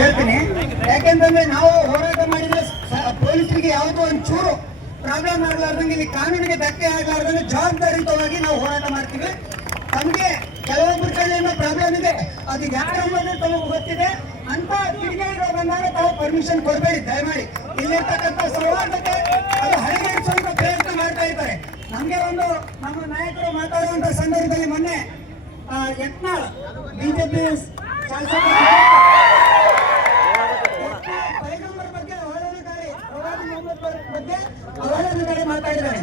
ಹೇಳ್ತೀನಿ. ಯಾಕೆಂತಂದ್ರೆ ನಾವು ಹೋರಾಟ ಮಾಡಿದ್ರೆ ಪೊಲೀಸರಿಗೆ ಯಾವುದೋ ಒಂದು ಚೂರು ಪ್ರಾಬ್ಲಮ್ ಆಗ್ಲಾರ್ದಂಗೆ, ಇಲ್ಲಿ ಕಾನೂನಿಗೆ ಧಕ್ಕೆ ಆಗ್ಲಾರ್ದಂಗೆ ಜವಾಬ್ದಾರಿಯುತವಾಗಿ ನಾವು ಹೋರಾಟ ಮಾಡ್ತೀವಿ. ತಮಗೆ ಕೆಲವೊಬ್ಬರ ಕಡೆಯಿಂದ ಪ್ರಾಬ್ಲಮ್ ಇದೆ, ಅದು ಯಾರಂಬುದು ತಮಗೆ ಗೊತ್ತಿದೆ. ಅಂತ ಕಿಡಿಗೇಡಿಗಳು ಬಂದಾಗ ತಾವು ಪರ್ಮಿಷನ್ ಕೊಡಬೇಡಿ ದಯಮಾಡಿ. ಇಲ್ಲಿರ್ತಕ್ಕಂಥ ಸೌಹಾರ್ದತೆ ಅದು ಹರಿಗೇರಿಸುವಂತ ಪ್ರಯತ್ನ ಮಾಡ್ತಾ ಇದ್ದಾರೆ. ನಮ್ಗೆ ಒಂದು ನಮ್ಮ ನಾಯಕರು ಮಾತಾಡುವಂತ ಸಂದರ್ಭದಲ್ಲಿ ಮೊನ್ನೆ ಯತ್ನಾಳ್ ಬಿಜೆಪಿ ಶಾಸಕ ಪೈಗಂಬರ್ ಬಗ್ಗೆ ಅವಹೇಳನಕಾರಿ, ಪ್ರವಾದಿ ಮೊಹಮ್ಮದ್ ಬಗ್ಗೆ ಅವಹೇಳನಕಾರಿ ಮಾತಾಡಿದ್ದಾರೆ.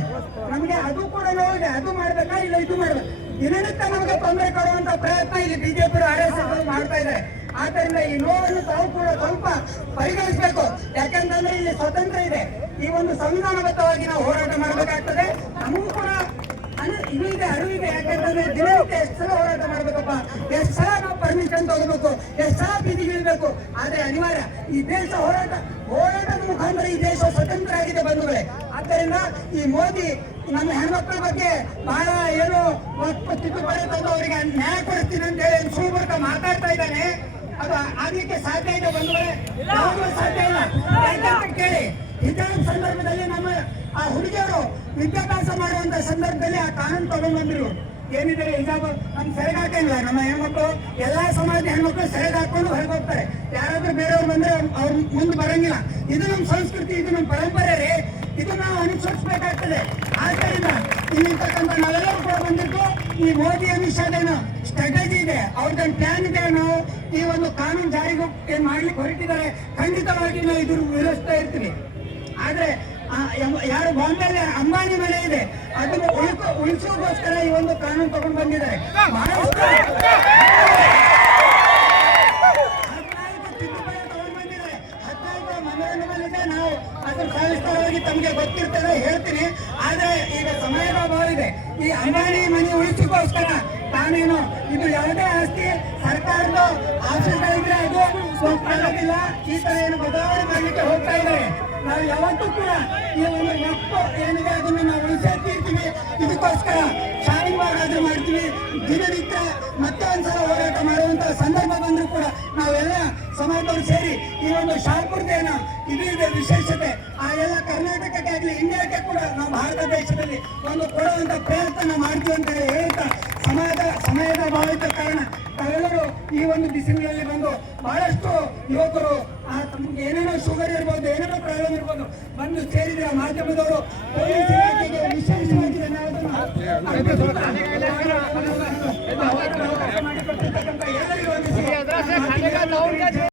ನಮ್ಗೆ ಅದು ಕೂಡ ನೋವಿದೆ. ಅದು ಮಾಡ್ಬೇಕಾ ಇಲ್ಲ ಇದು ಮಾಡ್ಬೇಕು, ದಿನನಿತ್ಯ ನಮಗೆ ತೊಂದರೆ ಕೊಡುವಂತ ಪ್ರಯತ್ನ ಇಲ್ಲಿ ಬಿಜೆಪಿ RSS ಮಾಡ್ತಾ ಇದ್ದಾರೆ. ಆದ್ದರಿಂದ ಈ ನೋವನ್ನು ತಾವು ಕೂಡ ಸ್ವಲ್ಪ ಪರಿಗಣಿಸಬೇಕು. ಯಾಕಂತಂದ್ರೆ ಇಲ್ಲಿ ಸ್ವತಂತ್ರ ಇದೆ, ಈ ಒಂದು ಸಂವಿಧಾನಬದ್ಧವಾಗಿ ನಾವು ಹೋರಾಟ ಮಾಡಬೇಕಾಗ್ತದೆ. ನಮಗೂ ಕೂಡ ಇದು ಇದೆ, ಅರಿವಿದೆ. ಯಾಕಂತಂದ್ರೆ ದಿನನಿತ್ಯ ಎಷ್ಟು ಸಲ ಹೋರಾಟ ಮಾಡ್ಬೇಕಪ್ಪ, ಎಷ್ಟು ಸಲ ನಾವು ಪರ್ಮಿಷನ್ ತಗೋಬೇಕು, ಎಷ್ಟು ಸಲ ಬೀದಿಗಿಳಿಬೇಕು. ಆದ್ರೆ ಅನಿವಾರ್ಯ. ಈ ದೇಶ ಹೋರಾಟದ ಮುಖಾಂತರ ಈ ದೇಶ ಸ್ವತಂತ್ರ ಆಗಿದೆ ಬಂಧುಗಳೇ. ಆದ್ದರಿಂದ ಈ ಮೋದಿ ನಮ್ಮ ಹೆಣ್ಮಕ್ಳ ಬಗ್ಗೆ ಬಹಳ ಏನು ತಿದ್ದುಪಡಿ ತಂದು ಅವರಿಗೆ ನ್ಯಾಯ ಕೊಡಿಸ್ತೀನಿ ಅಂತ ಹೇಳಿ ಸುಳ್ಳು ಮಾತಾಡ್ತಾ ಇದ್ದಾನೆ. ಅದು ಆಗ್ಲಿಕ್ಕೆ ಸಾಧ್ಯ ಇದೆ ಬಂಧುಗಳೇ, ಯಾವಾಗಲೂ ಸಾಧ್ಯ ಇಲ್ಲ. ಯಾಕಂತ ಕೇಳಿ, ಹಿಜಾಬ್ ಸಂದರ್ಭದಲ್ಲಿ ನಮ್ಮ ಆ ಹುಡುಗಿಯರು ವಿದ್ಯಾಭ್ಯಾಸ ಮಾಡುವಂತ ಸಂದರ್ಭದಲ್ಲಿ ಆ ಕಾನೂನು ತಗೊಂಡ್ ಬಂದ್ರು. ಏನಿದ್ದಾರೆ ಹಿಜಾಬ್ ನಮ್ ಸೆರೆಗೆ ಹಾಕಿಲ್ಲ. ನಮ್ಮ ಹೆಣ್ಮಕ್ಳು ಎಲ್ಲಾ ಸಮಾಜದ ಹೆಣ್ಮಕ್ಳು ಸೆರೆಗೆ ಹಾಕೊಂಡು ಹೊರಗೆ ಹೋಗ್ತಾರೆ. ಯಾರಾದ್ರೂ ಬೇರೆಯವ್ರು ಬಂದ್ರೆ ಅವ್ರು ಮುಂದೆ ಬರಂಗಿಲ್ಲ. ಇದು ನಮ್ಮ ಸಂಸ್ಕೃತಿ, ಇದು ನಮ್ಮ ಪರಂಪರೆ ರೀ. ಇದು ನಾವು ಅನುಸರಿಸಬೇಕಾಗ್ತದೆ. ಆದ್ದರಿಂದ ಇಲ್ಲಿರ್ತಕ್ಕಂಥ ನಾವೆಲ್ಲರೂ ಕೂಡ ಬಂದಿದ್ದು ಈ ಮೋದಿ ಅಮಿತ್ ಶಾದೇನು ಸ್ಟ್ರಾಟಜಿ ಇದೆ, ಅವ್ರದ್ದೊಂದು ಪ್ಲಾನ್ ಇದೆ. ನಾವು ಈ ಒಂದು ಕಾನೂನು ಜಾರಿಗೆ ಏನ್ ಮಾಡ್ಲಿಕ್ಕೆ ಹೊರಟಿದ್ದಾರೆ, ಖಂಡಿತವಾಗಿ ನಾವು ಇದ್ರ ವಿರೋಧಿಸ್ತಾ ಇರ್ತೀವಿ. ಆದ್ರೆ ಯಾರು ಬಾಂಬೆಯಲ್ಲಿ ಅಂಬಾನಿ ಮನೆ ಇದೆ, ಅದನ್ನು ಉಳಿಸೋಗೋಸ್ಕರ ಈ ಒಂದು ಕಾನೂನು ತಗೊಂಡು ಬಂದಿದ್ದಾರೆ. ನಾವು ಅದನ್ನು ಸವಿಸ್ತಾರವಾಗಿ ತಮಗೆ ಗೊತ್ತಿರ್ತದೆ ಹೇಳ್ತೀನಿ. ಆದ್ರೆ ಈಗ ಸಮಯದ ಅಭಾವ ಇದೆ. ಈ ಅಂಬಾನಿ ಮನೆ ಉಳಿಸೋಗೋಸ್ಕರ ತಾನೇನು ಇದು ಯಾವುದೇ ಆಸ್ತಿ ಸರ್ಕಾರದ ಆಸ್ತಿಗಳಿದ್ರೆ ಅದು ಆಗೋದಿಲ್ಲ. ಈ ತರ ಏನು ಬದಲಾವಣೆ ಮಾಡ್ಲಿಕ್ಕೆ ಹೋಗ್ತಾ ಇದ್ದಾರೆ. ನಾವು ಯಾವತ್ತೂ ಕೂಡ ಈ ಒಂದು ಮಕ್ಕಳು ಏನಿದೆ ಅದನ್ನು ನಾವು ಉಳಿಸಿರ್ತೀವಿ. ಇದಕ್ಕೋಸ್ಕರ ಶಾಲೆಗಳಾದ್ರೂ ಮಾಡ್ತೀವಿ. ದಿನನಿತ್ಯ ಮತ್ತೆ ಒಂದ್ಸಲ ಹೋರಾಟ ಮಾಡುವಂತ ಸಂದರ್ಭ ಬಂದ್ರು ಕೂಡ ನಾವೆಲ್ಲ ಸಮಾಜದವರು ಸೇರಿ ಈ ಒಂದು ಶಾಪುರದೇನ ಇದು ಇದೆ ವಿಶೇಷತೆ. ಆ ಎಲ್ಲ ಕರ್ನಾಟಕಕ್ಕೆ ಆಗ್ಲಿ ಇಂಡಿಯಾಕ್ಕೆ ಕೂಡ ನಾವು ಭಾರತ ದೇಶದಲ್ಲಿ ಒಂದು ಕೊಡುವಂತ ಪ್ರಯತ್ನ ಮಾಡ್ತೀವಿ ಅಂತ ಹೇಳ್ತಾ, ಸಮಯದ ಅಭಾವದ ಕಾರಣ ತಾವೆಲ್ಲರೂ ಈ ಒಂದು ಬಿಸಿಲಿನಲ್ಲಿ ಬಂದು ಬಹಳಷ್ಟು ಯುವಕರು ತಮ್ಗೆ ಏನೇನೋ ಶುಗರ್ ಇರ್ಬೋದು, ಏನೇನೋ ಪ್ರಾಬ್ಲಮ್ ಇರ್ಬೋದು, ಬಂದು ಸೇರಿದ್ರೆ ಮಾಧ್ಯಮದವರು ಪೊಲೀಸ್ ಇಲಾಖೆಗೆ ವಿಶೇಷವಾಗಿ ಧನ್ಯವಾದವನ್ನು